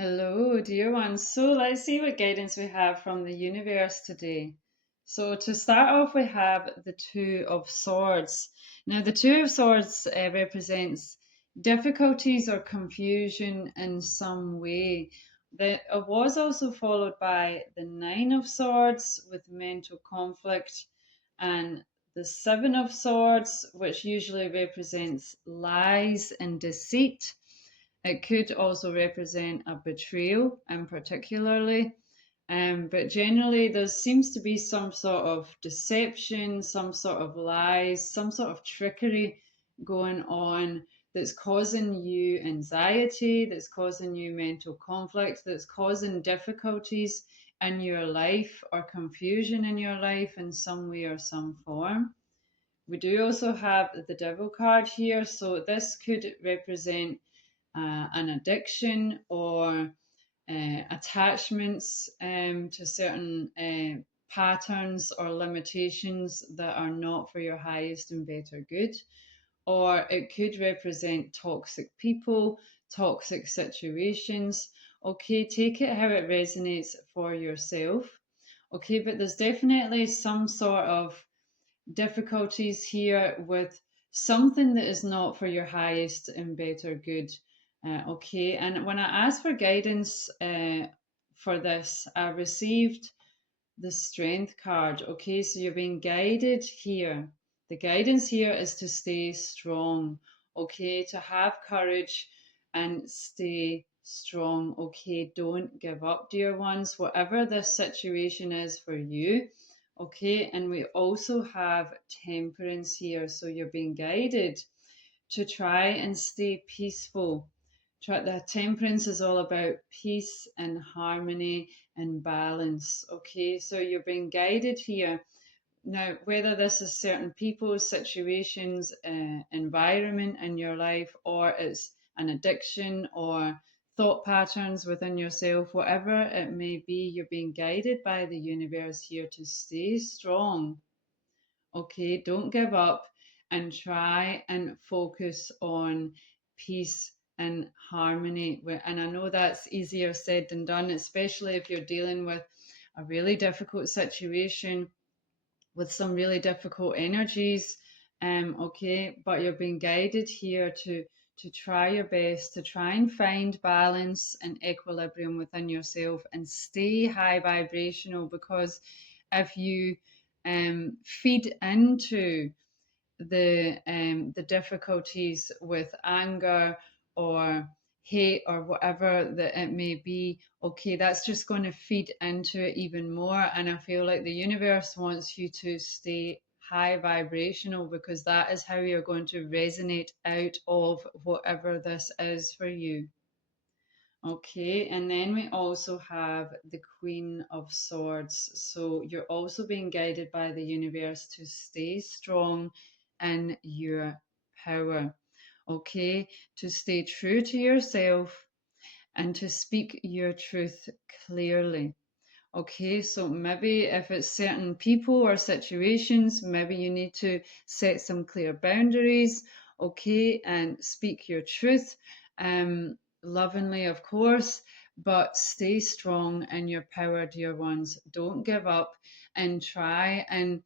Hello, dear ones. So let's see what guidance we have from the universe today. So to start off, we have the Two of Swords. Now, the Two of Swords represents difficulties or confusion in some way. It was also followed by the Nine of Swords with mental conflict and the Seven of Swords, which usually represents lies and deceit. It could also represent a betrayal, and particularly, but generally, there seems to be some sort of deception, some sort of lies, some sort of trickery going on that's causing you anxiety, that's causing you mental conflict, that's causing difficulties in your life or confusion in your life in some way or some form. We do also have the Devil card here, so this could represent an addiction or attachments to certain patterns or limitations that are not for your highest and better good. Or it could represent toxic people, toxic situations. Okay, take it how it resonates for yourself. Okay, but there's definitely some sort of difficulties here with something that is not for your highest and better good. Okay, and when I asked for guidance for this, I received the Strength card. Okay, so you're being guided here. The guidance here is to stay strong, okay, to have courage and stay strong. Okay, don't give up, dear ones, whatever this situation is for you. Okay, and we also have Temperance here, so you're being guided to try and stay peaceful. The Temperance is all about peace and harmony and balance. Okay, so you're being guided here. Now, whether this is certain people, situations, environment in your life, or it's an addiction or thought patterns within yourself, whatever it may be, you're being guided by the universe here to stay strong. Okay, don't give up and try and focus on peace and harmony. And I know that's easier said than done, especially if you're dealing with a really difficult situation with some really difficult energies. Okay, but you're being guided here to try your best to try and find balance and equilibrium within yourself and stay high vibrational, because if you feed into the difficulties with anger or hate or whatever that it may be, okay, that's just going to feed into it even more. And I feel like the universe wants you to stay high vibrational, because that is how you're going to resonate out of whatever this is for you. Okay, and then we also have the Queen of Swords. So you're also being guided by the universe to stay strong in your power. Okay, to stay true to yourself and to speak your truth clearly. Okay, so maybe if it's certain people or situations, maybe you need to set some clear boundaries, okay, and speak your truth, lovingly, of course, but stay strong in your power, dear ones. Don't give up and try and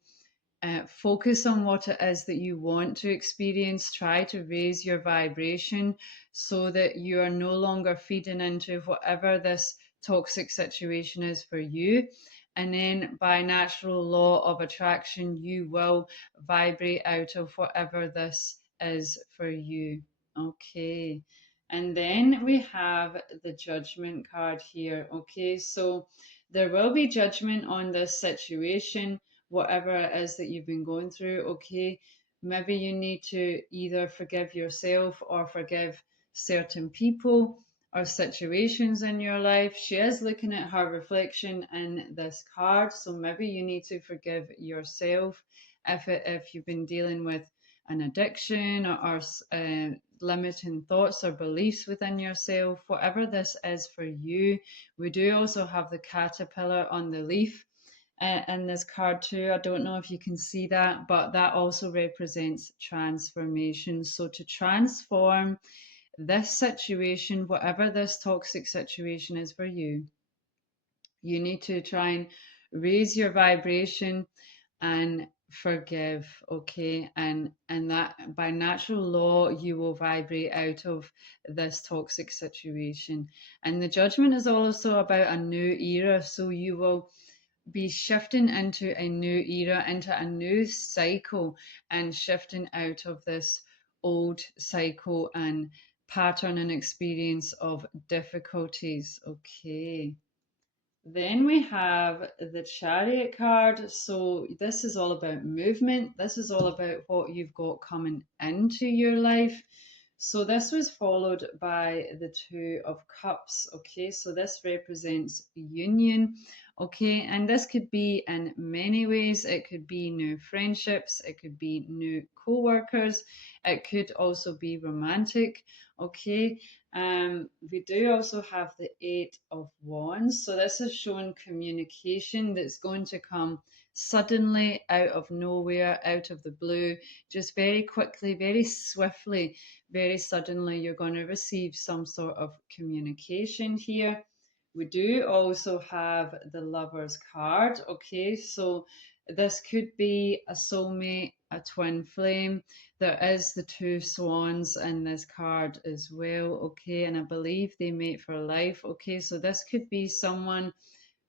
focus on what it is that you want to experience. Try to raise your vibration so that you are no longer feeding into whatever this toxic situation is for you. And then by natural law of attraction, you will vibrate out of whatever this is for you. Okay. And then we have the Judgment card here. Okay. So there will be judgment on this situation, whatever it is that you've been going through. Okay, maybe you need to either forgive yourself or forgive certain people or situations in your life. She is looking at her reflection in this card, so maybe you need to forgive yourself if you've been dealing with an addiction or limiting thoughts or beliefs within yourself, whatever this is for you. We do also have the caterpillar on the leaf in this card too. I don't know if you can see that, but that also represents transformation. So to transform this situation, whatever this toxic situation is for you, you need to try and raise your vibration and forgive, okay? And that by natural law you will vibrate out of this toxic situation. And the judgment is also about a new era, so you will be shifting into a new era, into a new cycle, and shifting out of this old cycle and pattern and experience of difficulties, okay? Then we have the Chariot card. So this is all about movement. This is all about what you've got coming into your life. So this was followed by the Two of Cups. Okay, so this represents union. Okay, and this could be in many ways. It could be new friendships, it could be new co-workers, it could also be romantic. Okay, we do also have the Eight of Wands. So this is showing communication that's going to come suddenly out of nowhere, out of the blue, just very quickly, very swiftly, very suddenly. You're going to receive some sort of communication here. We do also have the Lover's card. Okay, so this could be a soulmate, a twin flame. There is the two swans in this card as well, okay, and I believe they mate for life, okay, so this could be someone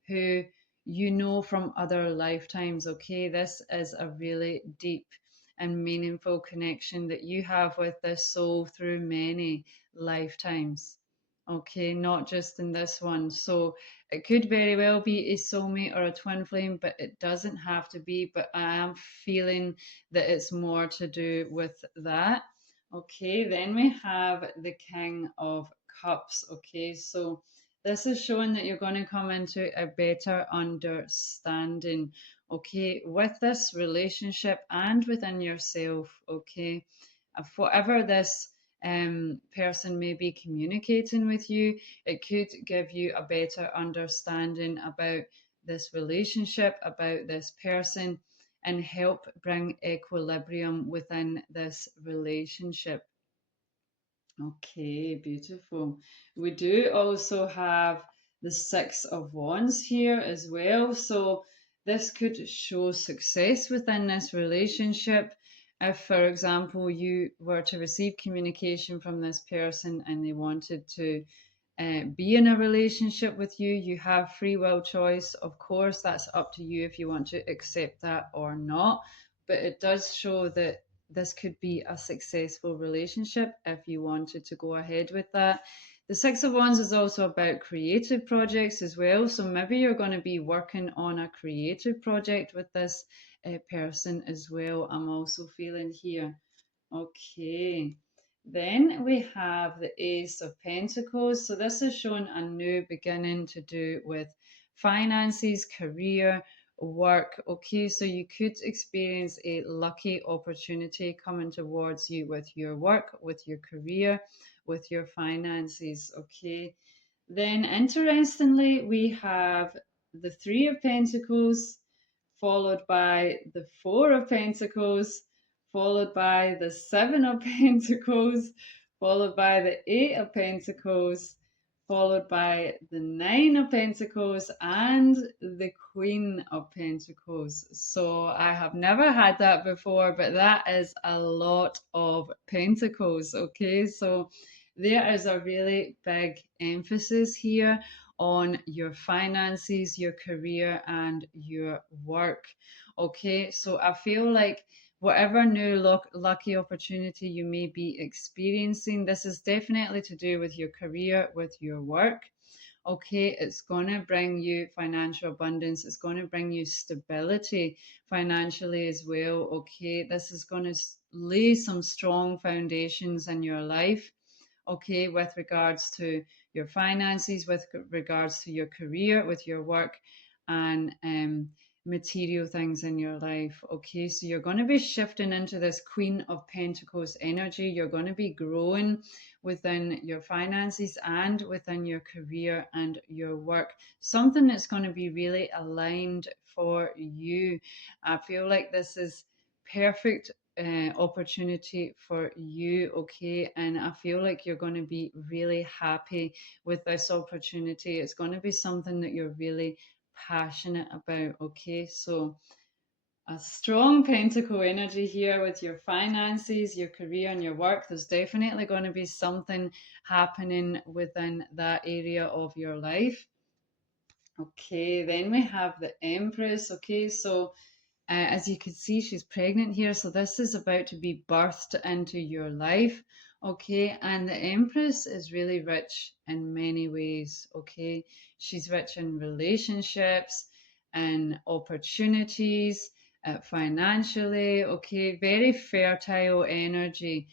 who you know from other lifetimes, okay. This is a really deep and meaningful connection that you have with this soul through many lifetimes, okay, not just in this one. So it could very well be a soulmate or a twin flame, but it doesn't have to be. But I am feeling that it's more to do with that. Okay, then we have the King of Cups. Okay, so this is showing that you're going to come into a better understanding, okay, with this relationship and within yourself, okay, of whatever this person may be communicating with you. It could give you a better understanding about this relationship, about this person, and help bring equilibrium within this relationship. Okay, beautiful. We do also have the Six of Wands here as well. So this could show success within this relationship. If, for example, you were to receive communication from this person and they wanted to be in a relationship with you, you have free will choice. Of course, that's up to you if you want to accept that or not. But it does show that this could be a successful relationship if you wanted to go ahead with that. The Six of Wands is also about creative projects as well. So maybe you're going to be working on a creative project with this person as well. I'm also feeling here. Okay. Then we have the Ace of Pentacles. So this is showing a new beginning to do with finances, career, work. Okay, so you could experience a lucky opportunity coming towards you with your work, with your career, with your finances. Okay. Then interestingly, we have the Three of Pentacles, followed by the Four of Pentacles, followed by the Seven of Pentacles, followed by the Eight of Pentacles, followed by the Nine of Pentacles, and the Queen of Pentacles. So I have never had that before, but that is a lot of pentacles, okay? So there is a really big emphasis here on your finances, your career, and your work. Okay, so I feel like whatever new lucky opportunity you may be experiencing, this is definitely to do with your career, with your work. Okay, it's going to bring you financial abundance, it's going to bring you stability financially as well. Okay, this is going to lay some strong foundations in your life, okay, with regards to your finances, with regards to your career, with your work, and material things in your life. Okay, so you're going to be shifting into this Queen of Pentacles energy. You're going to be growing within your finances and within your career and your work. Something that's going to be really aligned for you. I feel like this is perfect opportunity for you, okay? And I feel like you're going to be really happy with this opportunity. It's going to be something that you're really passionate about, okay? So a strong pentacle energy here with your finances, your career, and your work. There's definitely going to be something happening within that area of your life. Okay, then we have the Empress. Okay, so as you can see, she's pregnant here. So this is about to be birthed into your life. Okay, and the Empress is really rich in many ways. Okay, she's rich in relationships and opportunities, financially. Okay, very fertile energy.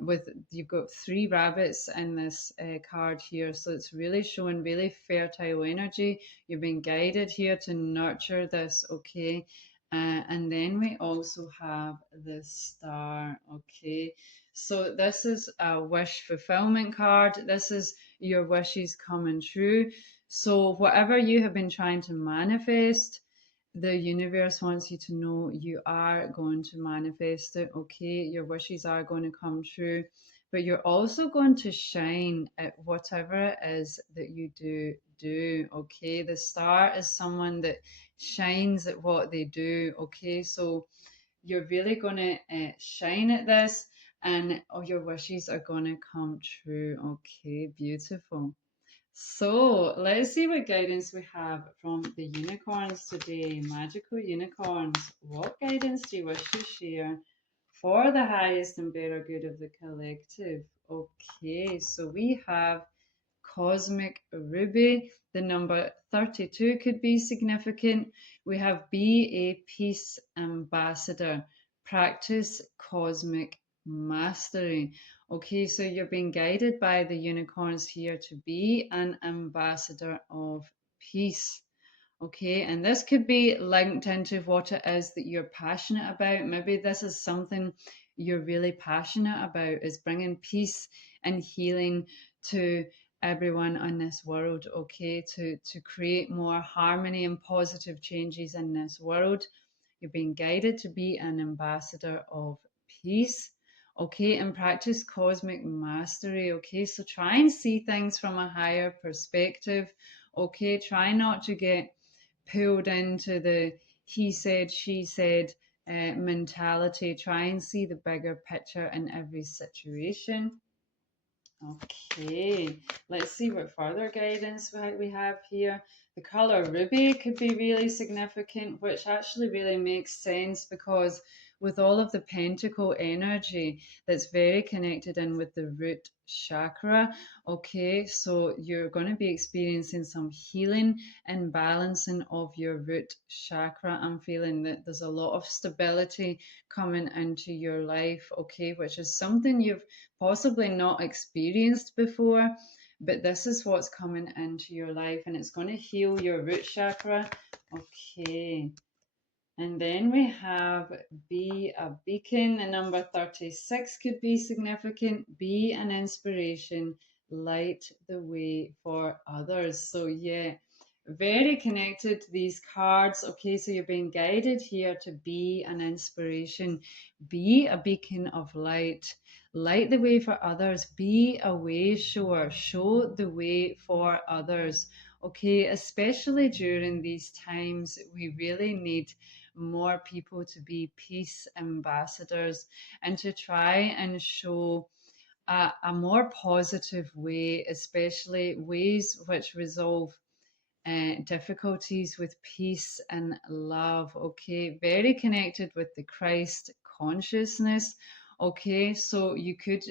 With you've got three rabbits in this card here, so it's really showing really fertile energy. You've been guided here to nurture this. Okay, and then we also have the star. Okay, so this is a wish fulfillment card. This is your wishes coming true. So whatever you have been trying to manifest, the universe wants you to know you are going to manifest it. Okay, your wishes are going to come true, but you're also going to shine at whatever it is that you do. Okay, the star is someone that shines at what they do. Okay, so you're really going to shine at this, and all your wishes are going to come true. Okay, beautiful. So let's see what guidance we have from the unicorns today. Magical unicorns, what guidance do you wish to share for the highest and better good of the collective? Okay, so we have Cosmic Ruby. The number 32 could be significant. We have Be a Peace Ambassador. Practice Cosmic Mastery. Okay, so you're being guided by the unicorns here to be an ambassador of peace. Okay, and this could be linked into what it is that you're passionate about. Maybe this is something you're really passionate about, is bringing peace and healing to everyone in this world. Okay, to create more harmony and positive changes in this world. You're being guided to be an ambassador of peace. Okay, and practice cosmic mastery. Okay, so try and see things from a higher perspective. Okay, try not to get pulled into the he said, she said mentality. Try and see the bigger picture in every situation. Okay, let's see what further guidance we have here. The color ruby could be really significant, which actually really makes sense because with all of the pentacle energy, that's very connected in with the root chakra. Okay, so you're going to be experiencing some healing and balancing of your root chakra. I'm feeling that there's a lot of stability coming into your life. Okay, which is something you've possibly not experienced before, but this is what's coming into your life, and it's going to heal your root chakra. Okay, and then we have Be a Beacon. The number 36 could be significant. Be an inspiration, light the way for others. So yeah, very connected to these cards. Okay, so you're being guided here to be an inspiration, be a beacon of light, light the way for others, be a way shower, show the way for others. Okay, especially during these times, we really need more people to be peace ambassadors and to try and show a more positive way, especially ways which resolve difficulties with peace and love. Okay, very connected with the Christ consciousness. Okay, so you could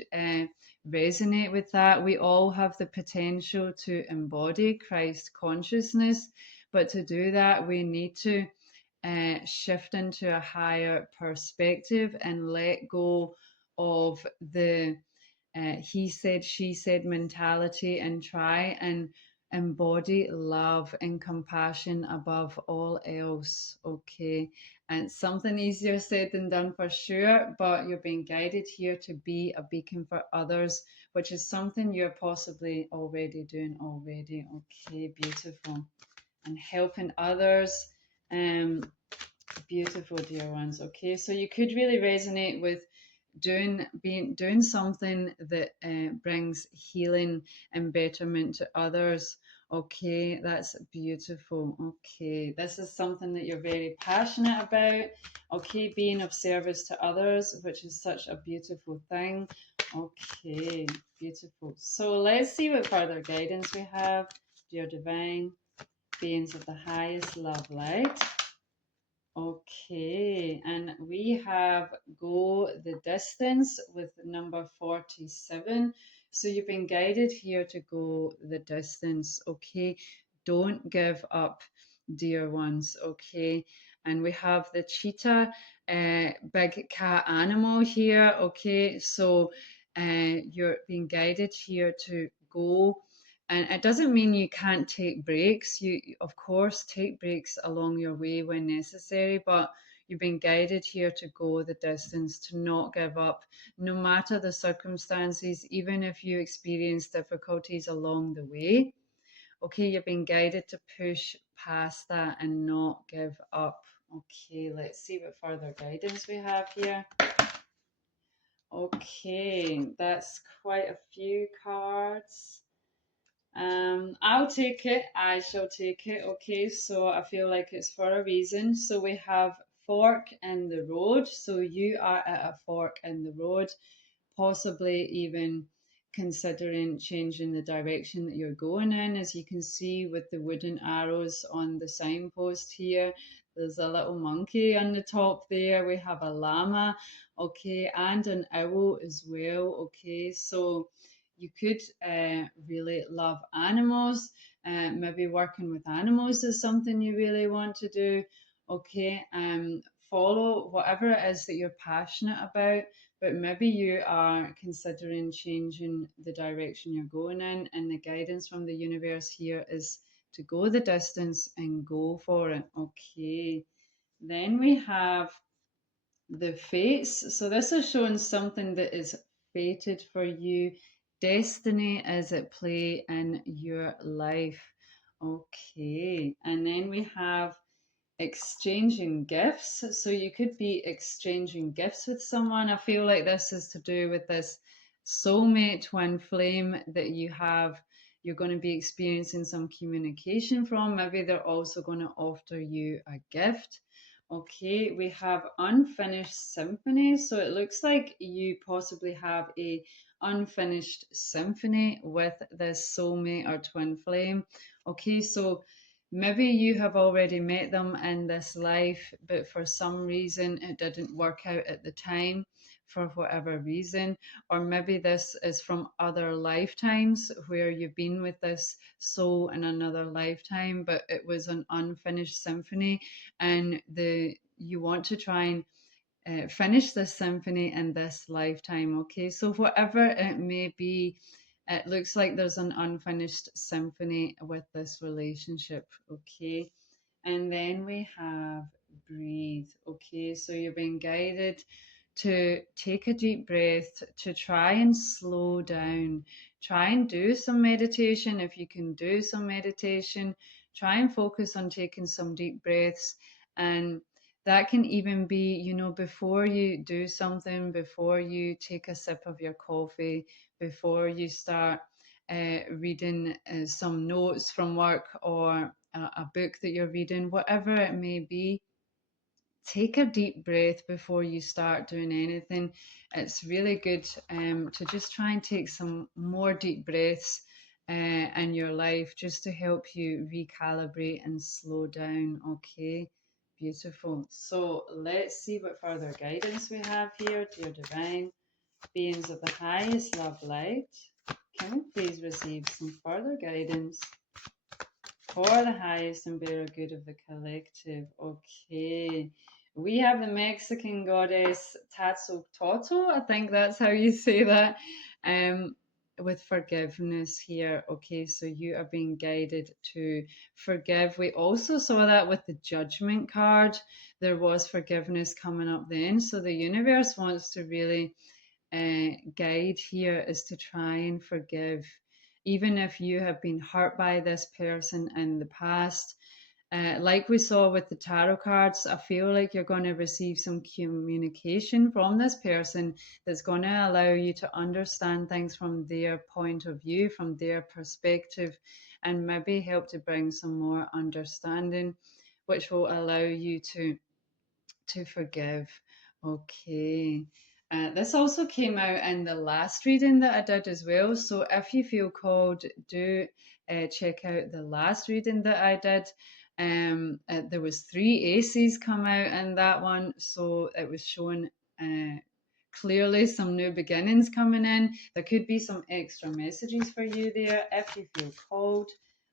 resonate with that. We all have the potential to embody Christ consciousness, but to do that, we need to shift into a higher perspective and let go of the he said, she said mentality and try and embody love and compassion above all else. Okay, and it's something easier said than done for sure, but you're being guided here to be a beacon for others, which is something you're possibly already doing already. Okay, beautiful. And helping others. Beautiful, dear ones. Okay, so you could really resonate with doing something that brings healing and betterment to others. Okay, that's beautiful. Okay, this is something that you're very passionate about. Okay, being of service to others, which is such a beautiful thing. Okay, beautiful. So let's see what further guidance we have, dear divine beings of the highest love light. Okay, and we have go the distance with number 47. So you've been guided here to go the distance. Okay, don't give up, dear ones. Okay, and we have the cheetah, big cat animal here. Okay, so you're being guided here to go, and it doesn't mean you can't take breaks. You, of course, take breaks along your way when necessary, but you've been guided here to go the distance, to not give up, no matter the circumstances, even if you experience difficulties along the way. Okay, you're being guided to push past that and not give up. Okay, let's see what further guidance we have here. Okay, that's quite a few cards. I'll take it. I shall take it. Okay, so I feel like it's for a reason. So we have fork in the road. So you are at a fork in the road, possibly even considering changing the direction that you're going in. As you can see with the wooden arrows on the signpost here, there's a little monkey on the top there. We have a llama, okay, and an owl as well. Okay, so you could really love animals. Maybe working with animals is something you really want to do. Okay, follow whatever it is that you're passionate about, but maybe you are considering changing the direction you're going in, and the guidance from the universe here is to go the distance and go for it. Okay, then we have the fates. So this is showing something that is fated for you. Destiny is at play in your life. Okay, and then we have exchanging gifts. So you could be exchanging gifts with someone. I feel like this is to do with this soulmate twin flame that you have. You're going to be experiencing some communication from. Maybe they're also going to offer you a gift. Okay, we have unfinished symphony. So it looks like you possibly have a unfinished symphony with this soulmate or twin flame. Okay, so maybe you have already met them in this life, but for some reason it didn't work out at the time, for whatever reason. Or maybe this is from other lifetimes where you've been with this soul in another lifetime, but it was an unfinished symphony, and you want to try and finish this symphony in this lifetime. Okay, so whatever it may be, it looks like there's an unfinished symphony with this relationship. Okay, and then we have breathe. Okay, so you're being guided to take a deep breath, to try and slow down, try and do some meditation. If you can do some meditation, try and focus on taking some deep breaths. And that can even be, before you do something, before you take a sip of your coffee, before you start reading some notes from work, or a book that you're reading, whatever it may be. Take a deep breath before you start doing anything. It's really good to just try and take some more deep breaths in your life, just to help you recalibrate and slow down. Okay, beautiful. So let's see what further guidance we have here, dear divine beings of the highest love light. Can we please receive some further guidance for the highest and better good of the collective? Okay. We have the Mexican goddess Tatzototo. I think that's how you say that. With forgiveness here. Okay, so you are being guided to forgive. We also saw that with the judgment card. There was forgiveness coming up then. So the universe wants to really guide here is to try and forgive, even if you have been hurt by this person in the past. Like we saw with the tarot cards, I feel like you're going to receive some communication from this person that's going to allow you to understand things from their point of view, from their perspective, and maybe help to bring some more understanding, which will allow you to forgive. Okay. This also came out in the last reading that I did as well. So if you feel called, do check out the last reading that I did. There was three aces come out in that one, so it was showing clearly some new beginnings coming in. There could be some extra messages for you there if you feel called.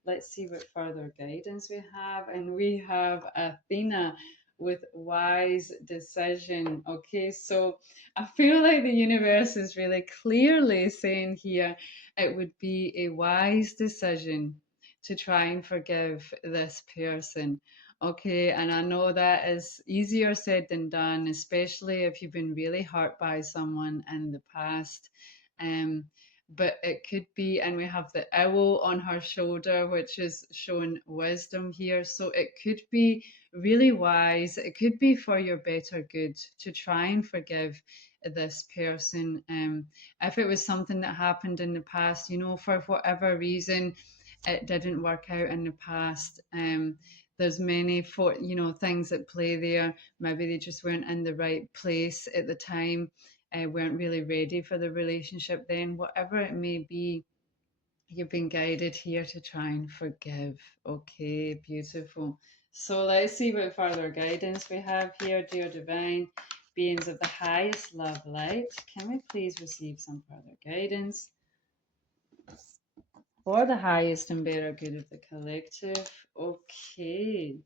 Let's see what further guidance we have, and we have Athena with wise decision. Okay, so I feel like the universe is really clearly saying here it would be a wise decision to try and forgive this person. Okay, and I know that is easier said than done, especially if you've been really hurt by someone in the past. Um, but it could be, and we have the owl on her shoulder, which is showing wisdom here. So it could be really wise. It could be for your better good to try and forgive this person. If it was something that happened in the past, you know, for whatever reason, it didn't work out in the past. There's many for things at play there. Maybe they just weren't in the right place at the time, weren't really ready for the relationship. Then whatever it may be, you've been guided here to try and forgive. Okay, beautiful. So let's see what further guidance we have here, dear divine beings of the highest love light. Can we please receive some further guidance for the highest and better good of the collective? Okay.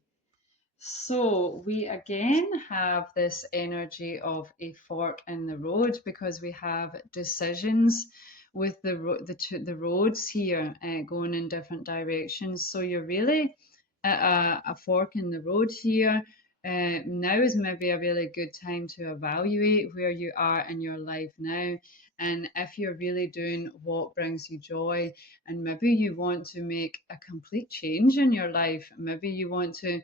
So we again have this energy of a fork in the road because we have decisions with the roads here going in different directions. So you're really at a fork in the road here. Now is maybe a really good time to evaluate where you are in your life now, and if you're really doing what brings you joy, and maybe you want to make a complete change in your life. Maybe you want to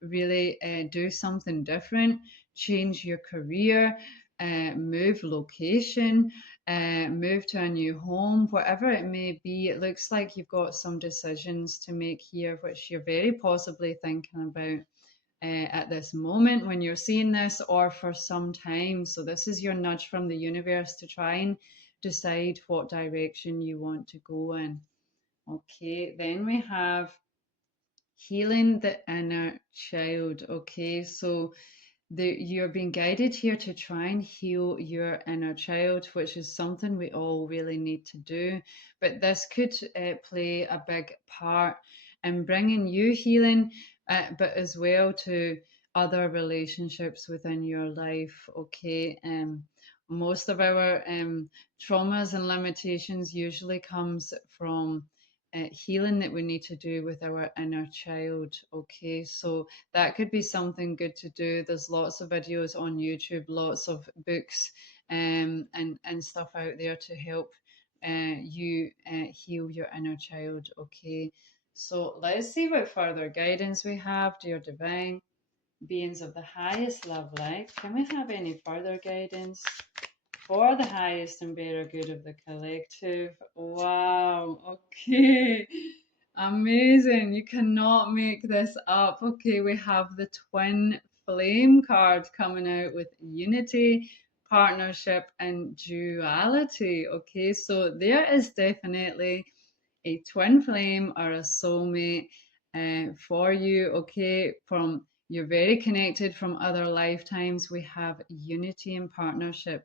really do something different, change your career, move location, move to a new home, whatever it may be. It looks like you've got some decisions to make here, which you're very possibly thinking about. At this moment when you're seeing this, or for some time. So, this is your nudge from the universe to try and decide what direction you want to go in. Okay, then we have healing the inner child. Okay, so you're being guided here to try and heal your inner child, which is something we all really need to do. But this could play a big part in bringing you healing, but as well to other relationships within your life. Okay, most of our traumas and limitations usually comes from healing that we need to do with our inner child. Okay, so that could be something good to do. There's lots of videos on YouTube, lots of books, and stuff out there to help you heal your inner child. Okay, so let's see what further guidance we have, dear divine beings of the highest love light. Can we have any further guidance for the highest and better good of the collective? Wow, okay. Amazing. You cannot make this up. Okay, we have the twin flame card coming out with unity, partnership, and duality. Okay, so there is definitely a twin flame or a soulmate for you. Okay, from you're very connected from other lifetimes. We have unity and partnership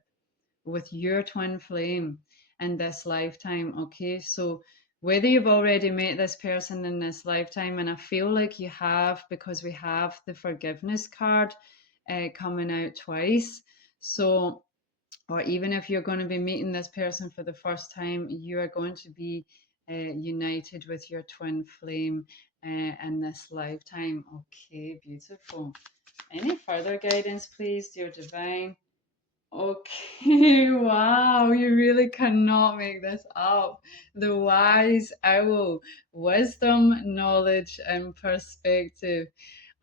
with your twin flame in this lifetime. Okay, so whether you've already met this person in this lifetime, and I feel like you have because we have the forgiveness card coming out twice. So, or even if you're going to be meeting this person for the first time, you are going to be united with your twin flame in this lifetime. Okay, beautiful. Any further guidance, please, dear divine? Okay, wow, you really cannot make this up. The wise owl, wisdom, knowledge, and perspective.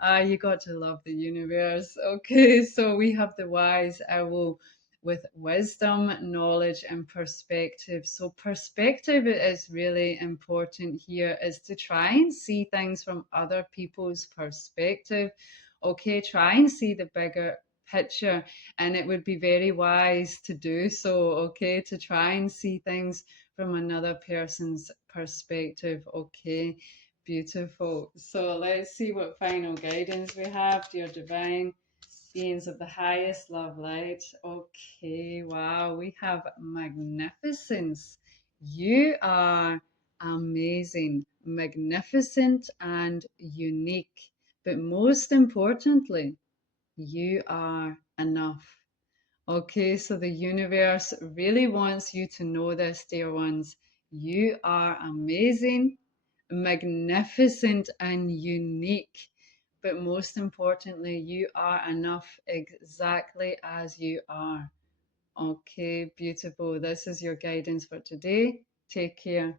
Ah, you got to love the universe. Okay, so we have the wise owl with wisdom, knowledge, and perspective. So, perspective is really important here, is to try and see things from other people's perspective. Okay, try and see the bigger picture, and it would be very wise to do so. Okay, to try and see things from another person's perspective. Okay, beautiful. So let's see what final guidance we have, dear divine beings of the highest love light. Okay, wow, we have magnificence. You are amazing, magnificent, and unique. But most importantly, you are enough. Okay, so the universe really wants you to know this, dear ones. You are amazing, magnificent, and unique. But most importantly, you are enough exactly as you are. Okay, beautiful. This is your guidance for today. Take care.